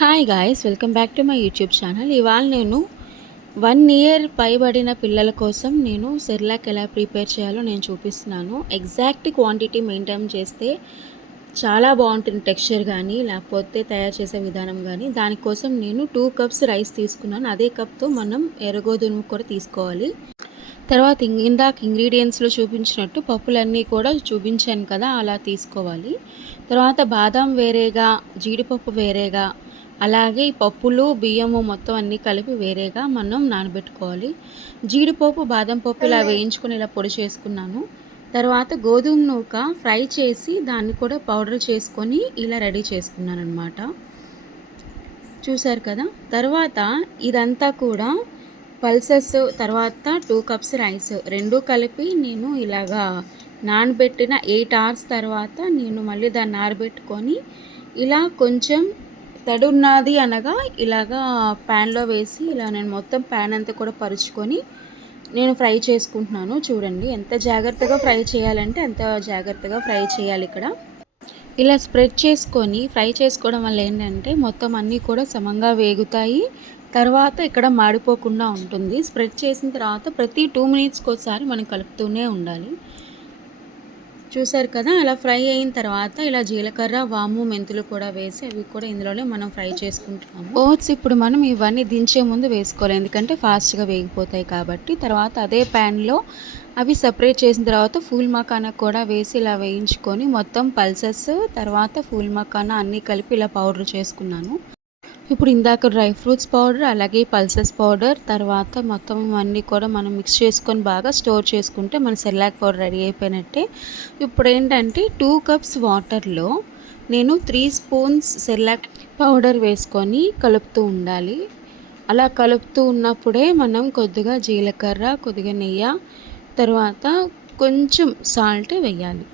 Hi guys, welcome back to my YouTube channel. ఇవాళ నేను 1 year పైబడిన పిల్లల కోసం నేను సెర్లాక్ ఎలా ప్రిపేర్ చేయాలో నేను చూపిస్తున్నాను. ఎగ్జాక్ట్ క్వాంటిటీ మెయింటైన్ చేస్తే చాలా బాగుంటుంది టెక్స్చర్ కానీ, లేకపోతే తయారు చేసే విధానం కానీ. దానికోసం నేను 2 కప్స్ రైస్ తీసుకున్నాను. అదే కప్తో మనం ఎర్రగోధుమ కూడా తీసుకోవాలి. తర్వాత ఇందాక ఇంగ్రీడియంట్స్లో చూపించినట్టు పప్పులన్నీ కూడా చూపించాను కదా, అలా తీసుకోవాలి. తర్వాత బాదం వేరేగా, జీడిపప్పు వేరేగా, అలాగే ఈ పప్పులు బియ్యము మొత్తం అన్నీ కలిపి వేరేగా మనం నానబెట్టుకోవాలి. జీడిపప్పు బాదం పప్పు ఇలా వేయించుకొని ఇలా పొడి చేసుకున్నాను. తర్వాత గోధుమ నూక ఫ్రై చేసి దాన్ని కూడా పౌడర్ చేసుకొని ఇలా రెడీ చేసుకున్నాను అనమాట. చూసారు కదా. తర్వాత ఇదంతా కూడా పల్సెస్, తర్వాత 2 కప్స్ రైస్ రెండు కలిపి నేను ఇలాగా నానబెట్టిన 8 అవర్స్ తర్వాత నేను మళ్ళీ దాన్ని ఆరబెట్టుకొని ఇలా కొంచెం తడున్నది అనగా ఇలాగా ప్యాన్లో వేసి ఇలా నేను మొత్తం ప్యాన్ అంతా కూడా పరుచుకొని నేను ఫ్రై చేసుకుంటున్నాను. చూడండి ఎంత జాగ్రత్తగా ఫ్రై చేయాలంటే అంత జాగ్రత్తగా ఫ్రై చేయాలి. ఇక్కడ ఇలా స్ప్రెడ్ చేసుకొని ఫ్రై చేసుకోవడం వల్ల ఏంటంటే మొత్తం అన్నీ కూడా సమంగా వేగుతాయి. తర్వాత ఇక్కడ మాడిపోకుండా ఉంటుంది. స్ప్రెడ్ చేసిన తర్వాత ప్రతి 2 మినిట్స్కి ఒకసారి మనం కలుపుతూనే ఉండాలి. చూసారు కదా. అలా ఫ్రై అయిన తర్వాత ఇలా జీలకర్ర, వాము, మెంతులు కూడా వేసి అవి కూడా ఇందులోనే మనం ఫ్రై చేసుకుంటున్నాము. ఓట్స్ ఇప్పుడు మనం ఇవన్నీ దించే ముందు వేసుకోవాలి, ఎందుకంటే ఫాస్ట్గా వేగిపోతాయి కాబట్టి. తర్వాత అదే ప్యాన్లో అవి సపరేట్ చేసిన తర్వాత ఫూల్ మకానా కూడా వేసి ఇలా వేయించుకొని మొత్తం పల్సెస్, తర్వాత ఫూల్ మకానా అన్నీ కలిపి ఇలా పౌడర్ చేసుకున్నాను. ఇప్పుడు ఇందాక డ్రై ఫ్రూట్స్ పౌడర్, అలాగే పల్సెస్ పౌడర్, తర్వాత మొత్తం ఇవన్నీ కూడా మనం మిక్స్ చేసుకొని బాగా స్టోర్ చేసుకుంటే మన సెర్లాక్ పౌడర్ రెడీ అయిపోయినట్టే. ఇప్పుడు ఏంటంటే 2 కప్స్ వాటర్లో నేను 3 స్పూన్స్ సెర్లాక్ పౌడర్ వేసుకొని కలుపుతూ ఉండాలి. అలా కలుపుతూ ఉన్నప్పుడే మనం కొద్దిగా జీలకర్ర, కొద్దిగా నెయ్యి, తర్వాత కొంచెం సాల్ట్ వేయాలి.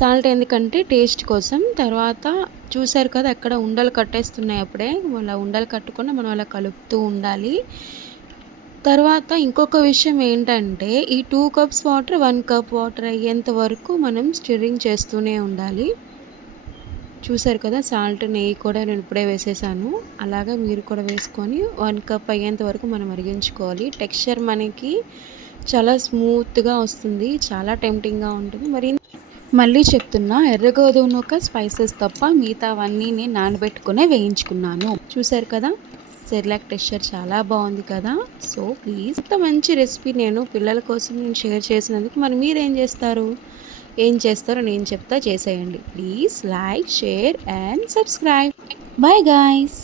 సాల్ట్ ఎందుకంటే టేస్ట్ కోసం. తర్వాత చూసారు కదా అక్కడ ఉండలు కట్టేస్తున్నాయి, అప్పుడే అలా ఉండలు కట్టకుండా మనం అలా కలుపుతూ ఉండాలి. తర్వాత ఇంకొక విషయం ఏంటంటే ఈ 2 కప్స్ వాటర్ 1 కప్ వాటర్ అయ్యేంత వరకు మనం స్టిర్రింగ్ చేస్తూనే ఉండాలి. చూసారు కదా, సాల్ట్, నెయ్యి కూడా నేను ఇప్పుడే వేసేసాను. అలాగే మీరు కూడా వేసుకొని 1 కప్ అయ్యేంత వరకు మనం మరిగించుకోవాలి. టెక్స్చర్ మనకి చాలా స్మూత్గా వస్తుంది, చాలా టెంప్టింగ్గా ఉంటుంది. మళ్ళీ చెప్తున్నా, ఎర్రగోధుమ నూక, స్పైసెస్ తప్ప మిగతావన్నీ నేను నానబెట్టుకునే వేయించుకున్నాను. చూసారు కదా, సెర్లాక్ టెక్స్చర్ చాలా బాగుంది కదా. సో ప్లీజ్, ఇంత మంచి రెసిపీ నేను పిల్లల కోసం నేను షేర్ చేసినందుకు మరి మీరేం చేస్తారు? ఏం చేస్తారో నేను చెప్తా, చేసేయండి. Please like, share and subscribe. Bye guys.